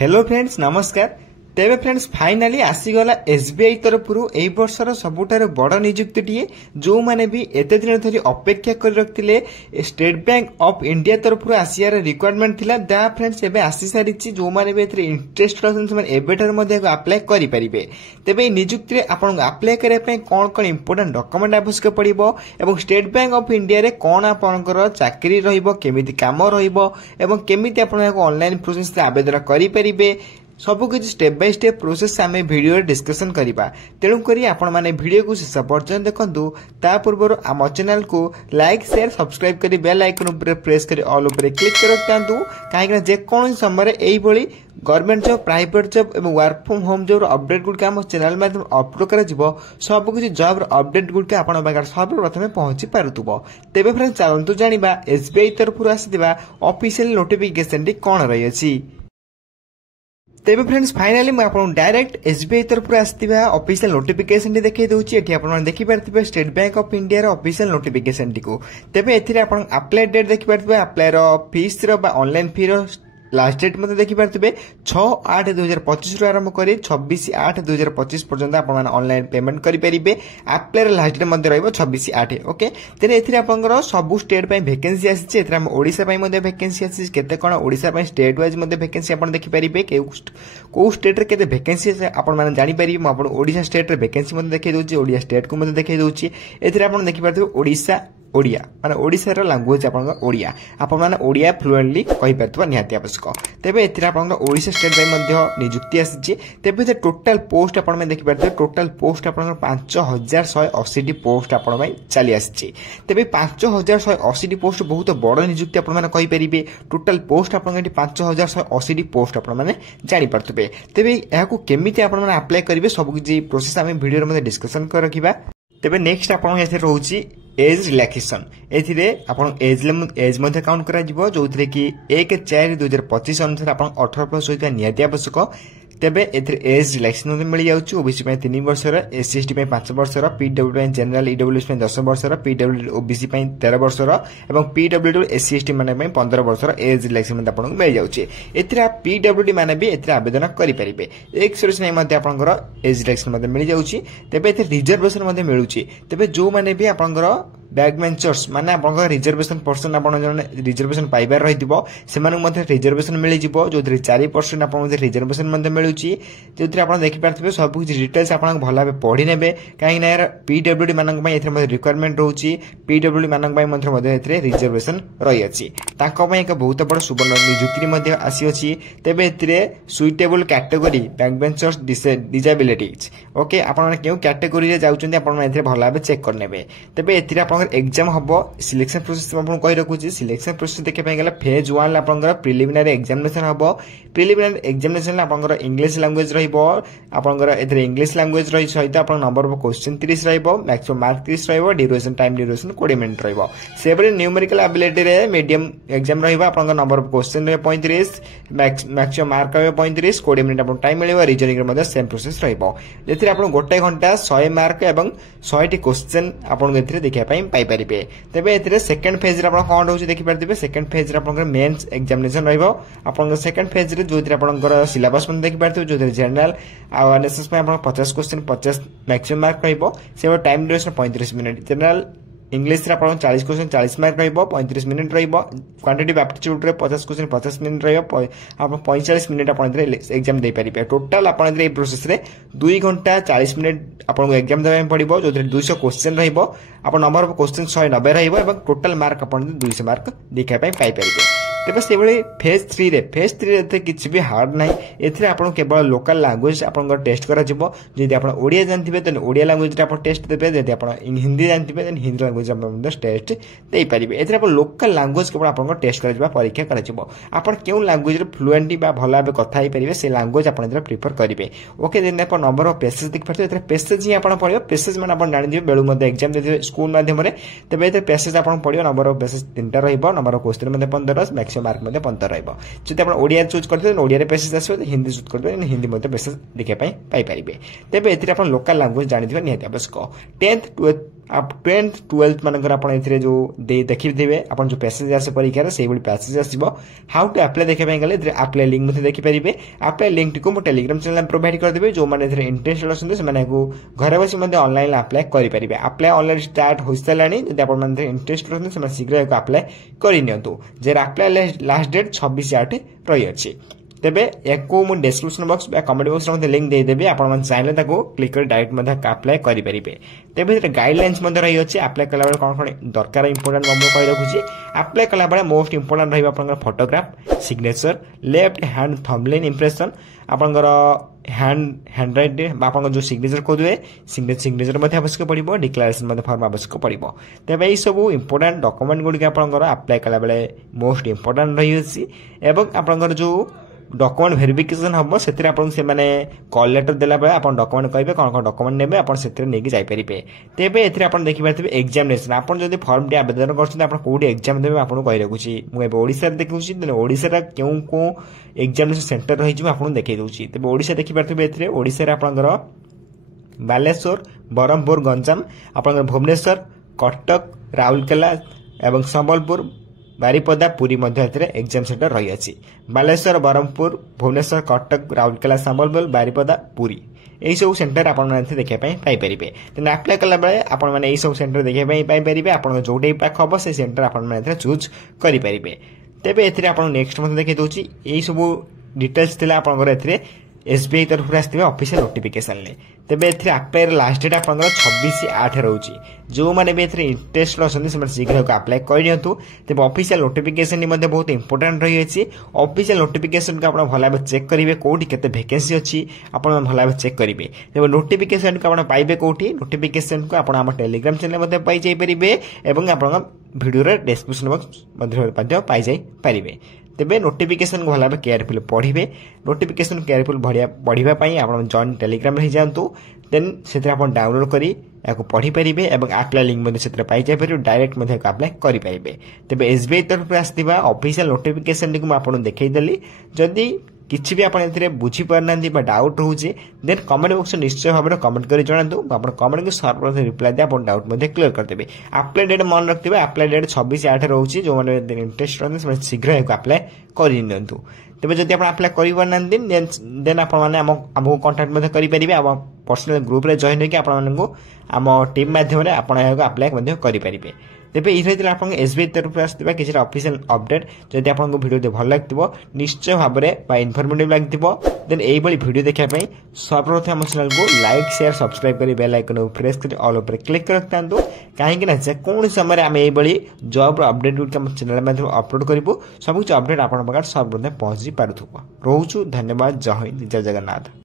Hello friends नमस्कार। तेरे friends finally आसीगला SBI तरफ एई वर्षर सबुठार बड़ नियुक्तिटीए जो माने भी एते दिन धरी अपेक्षा कर रखिले स्टेट बैंक ऑफ इंडिया तरफ आसियार रिक्वायरमेंट थिला दा फ्रेंड्स एबे आसी सारिछि जो माने भी एथरे इंटरेस्ट रखन से माने एबेठार मध्ये अप्लाई करि परिबे। तेबे एई नियुक्ति रे आपन अप्लाई करे पय कोन कोन इंपोर्टेंट डॉक्यूमेंट आवश्यक पड़िबो एवं स्टेट बैंक ऑफ इंडिया रे कोन आपनकर चाकरी रहिबो केमिति काम रहिबो एवं केमिति आपन ऑनलाइन प्रोसेस रे आवेदन करि परिबे सबकिछ स्टेप बाय स्टेप प्रोसेस आमे वीडियो डिस्कशन करिबा। तेणु करी आपण माने वीडियो को शेष पर्यंत देखंतु। ता पूर्व आम चैनल को लाइक शेयर सब्सक्राइब करी बेल आइकन ऊपर प्रेस करी ऑल ऊपर क्लिक करतांतु काहेकि जे कोन समय एई भली गवर्नमेंट जॉब प्राइवेट जॉब एवं work from home job update good आम चैनल माध्यम अपलोड करा जिवो सबकिछ जॉब अपडेट गुड आपण पाखर सर्वप्रथम पहुंची पारुतबो। तेबे फ्रेंड्स चलंतु जानिबा एसबीआई तरफ आसीबा ऑफिशियल नोटिफिकेशन टी कोन रही अछि। तेबे फ्रेंड्स फाइनली मैं आपन डायरेक्ट एसबीआई तरफ आसथिबा ऑफिशियल नोटिफिकेशन टी देखै दउची। एठी आपन देखि पारथिबे स्टेट बैंक ऑफ इंडिया रो ऑफिशियल नोटिफिकेशन टी को। तेबे एथिरे आपन अप्लाई डेट देखि पारथिबे अप्लाई रो फीस रो बा ऑनलाइन फी रो लास्ट डेट मते देखि पारथिबे 6/8/2025 रु आरंभ करी 26/8/2025 पर्यंत आपण ऑनलाइन पेमेंट करि परिबे। अप्लाई रो लास्ट डेट मते रहइबो 26/8। ओके तेरे एथिरे आपनकर सब स्टेट पय वैकेंसी आसी एथिरे हम ओडिसा पय मते वैकेंसी आसी केते कोन ओडिसा पय स्टेट वाइज मते वैकेंसी आपण देखि परिबे को स्टेट रे केते वैकेंसी आपण माने जानि परिबे। म आपण ओडिसा स्टेट रे वैकेंसी मते देखै दउची ओडिया स्टेट को मते देखै दउची। एथिरे आपण देखि पारथिबे ओडिसा ओडिया माने ओडिसा रो लैंग्वेज आपन ओडिया आपण माने ओडिया फ्लुएंटली कहि परतबा निहाती आवश्यक। तेबे एथिरा आपन ओडिसा स्टेट बाय मध्ये नियुक्ति आसीची। तेबे जे टोटल पोस्ट आपण में देखि परते टोटल पोस्ट आपण 5180 टी पोस्ट आपण में चली आसीची। तेबे 5180 टी पोस्ट बहुत बड़ नियुक्ति आपण माने कहि परिबे। टोटल पोस्ट आपण एठी 5180 टी पोस्ट आपण माने जानि परतबे। तेबे एहा को केमिति आपण माने अप्लाई करिवे सब किछि प्रोसेस हम वीडियो मध्ये डिस्कशन कर रखिबा। तेबे नेक्स्ट आपण एथे रहउची एज रिलैक्सेशन। एथिरे आपण एज मध्ये काउंट करा जिवो जोथरे कि 1/4/2025 अनुसार आपण 18+ होइता निहाती आवश्यक। तेबे एथिरे एज रिलैक्सेशन मध्ये मिल जाउची। ओबीसी पय 3 वर्षर, एससीएसटी पय 5 वर्षर, पीडब्ल्यू पय जनरल ईडब्ल्यूएस पय 10 वर्षर, पीडब्ल्यू ओबीसी पय 13 वर्षर एवं पीडब्ल्यू एससीएसटी माने पय 15 वर्षर एज रिलैक्सेशन मध्ये आपण मिल जाउची। एथिरे पीडब्ल्यूडी माने भी एथिरे आवेदन करि परिबे। एक सोर्स नै मध्ये आपनकर एज रिलैक्सेशन मध्ये मिल जाउची। तेबे एथिरे रिजर्वेशन मध्ये मिलुची। तेबे जो माने भी आपनकर बैक बेंचर्स माने आपनकर रिजर्वेशन पर्सन आपण जने रिजर्वेशन पाइबार रहिदिबो सेमानु मध्ये रिजर्वेशन मिलि जिवो जोथरे 4% आपण मध्ये रिजर्वेशन मध्ये मिलुची। जोथरे आपण देखि पारथिबे सब कुछ डिटेल्स आपण भलाबे पढि नेबे काहे ना यार पीडब्ल्यूडी मानक पय एथरे मध्ये रिक्वायरमेंट रहउची। पीडब्ल्यूडी मानक पय मध्ये एथरे रिजर्वेशन रहि अछि। ताको पय एक बहुत बड़ सुवर्ण नियुक्ति मध्ये आसी अछि। तेबे एथरे suitable category back benchers disabilities. Okay आपण केउ कैटेगरी रे जाउचंदी आपण एथरे भलाबे चेक कर नेबे। तेबे एथरे आपण एग्जाम हबो सिलेक्शन प्रोसेस आपण कहि रखुची। सिलेक्शन प्रोसेस देखे पय गेला फेज 1 आपनकर प्रिलिमिनरी एग्जामिनेशन हबो। प्रिलिमिनरी एग्जामिनेशन आपनकर इंग्लिश लैंग्वेज रहिबो। आपनकर एथरे इंग्लिश लैंग्वेज रहि सहित आपण नंबर ऑफ क्वेश्चन 30 रहिबो। मैक्सिमम मार्क 30 रहिबो। ड्यूरेशन टाइम ड्यूरेशन 20 मिनिट रहिबो। सेबरे न्यूमेरिकल एबिलिटी रे मीडियम एग्जाम रहिबो। आपनकर नंबर ऑफ क्वेश्चन रे 35 मैक्सिमम मार्क रहिबो 35 20 मिनिट आपण टाइम मिलिबो। रीजनिंग रे मध्ये सेम प्रोसेस रहिबो। एथरे आपण 1 घंटा 100 मार्क एवं 100 टी क्वेश्चन आपण एथरे देखिया पय पाई परिबे। तेबे एथरे सेकंड फेज रे आपण कोन होउची देखि परदिबे। सेकंड फेज रे आपण मेंस एग्जामिनेशन रहिबो। आपण सेकंड फेज रे जोथरे आपण सिलेबस मन देखि परदिबे जोथरे जनरल अवेयरनेस पे आपण 50 क्वेश्चन 50 मैक्सिमम मार्क रहिबो। सेवा time duration 35 minute. General English रे आपण 40 क्वेश्चन 40 मार्क रहिबो 35 मिनिट रहिबो। क्वांटिटी एप्टीट्यूड रे 50 क्वेश्चन 50 मिनिट रहिबो। आपण 45 मिनिट आपण एथरे एग्जाम दे परिबे। टोटल आपण एथरे प्रोसेस रे 2 घंटा 40 मिनिट आपण एग्जाम देबे पड़िबो जोथरे 200 क्वेश्चन रहिबो। आपण नंबर ऑफ क्वेश्चन 190 रहिबो एवं टोटल मार्क आपण 200 मार्क देखै पय पाई परिबे। तेबे सेबळे फेज 3 रे एते किछि भी हार्ड नाही। एथरे आपण केवल लोकल लैंग्वेज आपण टेस्ट करा जिवो। जदि आपण ओडिया जानथिबे त ओडिया लैंग्वेज रे आपण टेस्ट देबे। जदि आपण हिंदी जानथिबे त हिंदी लैंग्वेज आपण टेस्ट देई परिबे। एथरे आपण लोकल लैंग्वेज केवल आपण टेस्ट करा जिवो परीक्षा करा जिवो। आपण केउ लैंग्वेज रे फ्लुएंटली बा भलाबे कथा हे परिबे से लैंग्वेज आपण एथरे प्रेफर करिवे। ओके देन आपण नंबर ऑफ पेसेज देख परते। एथरे पेसेज ही आपण पढिबो। पेसेज माने आपण जानि दिबे बेळु मध्ये एग्जाम देबे स्कूल माध्यम रे। तेबे एथरे पेसेज आपण पढिबो। नंबर ऑफ पेसेज 3टा रहिबो। नंबर ऑफ क्वेश्चन मध्ये 15 मैक्सिमम मार्क मध्ये 15 रहिबो। जदि आपण ओडिया चूज करते ओडिया रे पेसेज आसीबो। हिंदी चूज करते हिंदी मध्ये पेसेज देखै पय पाई परिबे। तेबे एथरे आपण लोकल लैंग्वेज जानि दिबे निहाती आवश्यक। 10th आप 10th 12th मानकर आपण एथिरे जो देखिथिबे आपण जो पैसेज आसे परीक्षा रे सेही बडी पैसेज आसीबो हाउ टू अप्लाई देखै पय गले एथिरे अप्लाई लिंक मध्ये देखि परिबे अप्लाई लिंक टिको मो टेलीग्राम चैनल प्रोवाइड कर देबे जो माने एथिरे इंटरेस्टेड अछन से माने को घरे बसी मध्ये ऑनलाइन अप्लाई करि परिबे अप्लाई ऑनलाइन स्टार्ट होइसलानी जदि आपण माने इंटरेस्टेड अछन से माने शीघ्र एक अप्लाई करि नियंतु जे अप्लाई लास्ट डेट 26/8 रही अछि तेबे एको मु डिस्क्रिप्शन बॉक्स बा कमेंट बॉक्स रे लिंक दे देबे आपण मन चाहिले ताको क्लिक कर डायरेक्ट मध्ये अप्लाई करि परिबे तेबे एते गाइडलाइंस मध्ये रही अछि अप्लाई कला बेले कोन कोन दरकार इंपोर्टेंट नंबर कहि रखुछि अप्लाई कला बेले मोस्ट इंपोर्टेंट रहिबा आपन photograph signature left hand thumbnail impression आपनकर हैंड राइट आपन जो सिग्नेचर को दुए सिग्नेचर मध्ये आवश्यक पड़िबो डिक्लेरेशन मध्ये फॉर्म आवश्यक पड़िबो तेबे ई सब इंपोर्टेंट डॉक्यूमेंट गुडी आपनकर अप्लाई कला बेले मोस्ट इंपोर्टेंट रही अछि एवं आपनकर जो डॉक्यूमेंट वेरिफिकेशन हम से आपन से माने कॉल लेटर देला बेले आपन डॉक्यूमेंट कहबे कोन कोन डॉक्यूमेंट नेबे आपन सेतिर नेकी जाय परिबे तेबे एथिरे आपन देखि पाथिबे एग्जामिनेशन आपन जदि फॉर्म डी आवेदन करछन आपन कोडी एग्जाम देबे आपन कहि रखुची मु एबे ओडिसा रे देखुची देन ओडिसा रा केउ को एग्जामिनेशन सेंटर रहि ज आपन देखि दउची तेबे ओडिसा देखि पाथिबे एथिरे ओडिसा रे आपनकर बालेश्वर बरहमपुर गंजाम आपनकर भुवनेश्वर कटक राउरकेला एवं संबलपुर बारिपदा पुरी मध्य एग्जाम सेंटर रही अछि बालेश्वर बरहमपुर भुवनेश्वर कटक राउरकेला संबलपुर बारिपदा पुरी एई सब सेंटर आपण माने देखै पई पाई परिबे तेना अप्लाई कला बेले आपण माने एई सब सेंटर देखै पई पाई परिबे आपण जोडे पाख हबो से सेंटर आपण माने चूज करि परिबे तेबे एथिरे आपण नेक्स्ट मते देखै दोची एई सब डिटेल्स थिला आपण एथिरे एसबीआई तरफ आसथिबे ऑफिशियल नोटिफिकेशन ले तेबे एथिरे अप्लाई लास्ट डेट आपण 26/8 रहउची जो माने बे एथिरे इंटरेस्ट लसन से शीघ्र को अप्लाई कर दियंतु तेबे ऑफिशियल नोटिफिकेशन मध्ये बहुत इंपोर्टेंट रही अछि ऑफिशियल नोटिफिकेशन को आपण भलाबे चेक करिवे कोठी केते वैकेंसी अछि आपण भलाबे चेक करिवे तेबे नोटिफिकेशन को आपण पाइबे कोठी नोटिफिकेशन को आपण हम टेलीग्राम चैनल मध्ये पाइ जाई परिबे एवं आपण वीडियो रे डिस्क्रिप्शन बॉक्स मध्ये पाइ जाई परिबे तेबे नोटिफिकेशन को भलाबे केयरफुल पढिबे नोटिफिकेशन केयरफुल पढिबा पई आपण जॉइन टेलीग्राम रे जानतु देन सेते आपण डाउनलोड करी याको पढि परिबे एवं अप्लाई लिंक मध्ये सेते पाइ जाय परिबे डायरेक्ट मध्ये अप्लाई करि परिबे तेबे एसबीआई तरफ आस्थिबा ऑफिशियल नोटिफिकेशन को आपण देखै देली जदी किछि भी आपण एथिरे बुझी परनांती बा डाउट रहउची देन कमेंट बॉक्स निश्चय भाबरे कमेंट करि जणांतु आपण कमेंट के सर्वर से रिप्लाई दे आपण डाउट मध्ये क्लियर कर देबे अप्लाई डेट मन रखथिबे अप्लाई डेट 26/8 रहउची जो माने इंटरेस्ट रहन से शीघ्र एक अप्लाई करि नियंतु तेबे जदि आपण अप्लाई करि परनांती देन आपण माने हमको कांटेक्ट मध्ये करि परिबे हम पर्सनल ग्रुप रे जॉइन होके आपण माननको हम टीम माध्यम रे आपण एको अप्लाई मध्ये करि परिबे तेबे ई रहितला आपण एसबीआई तरफ आस्थिबा किछि ऑफिशियल अपडेट जदि आपनको वीडियो दे भल लागतिबो निश्चय भाबरे बा इन्फॉर्मेटिव लागतिबो देन एई बळी वीडियो देखा पई सर्वप्रथम हम चैनल को लाइक शेयर सब्सक्राइब करी बेल आइकन को प्रेस करी ऑल ऊपर क्लिक कर रखतांतु काहे कि ना जे कोन समय हम एई बळी जॉब अपडेट गुड हम चैनल माध्यम अपलोड करिवो सब कुछ अपडेट आपण पकार सर्वप्रथम पहुंची पारुथबो रहउछु धन्यवाद जय हिंद जय जगन्नाथ।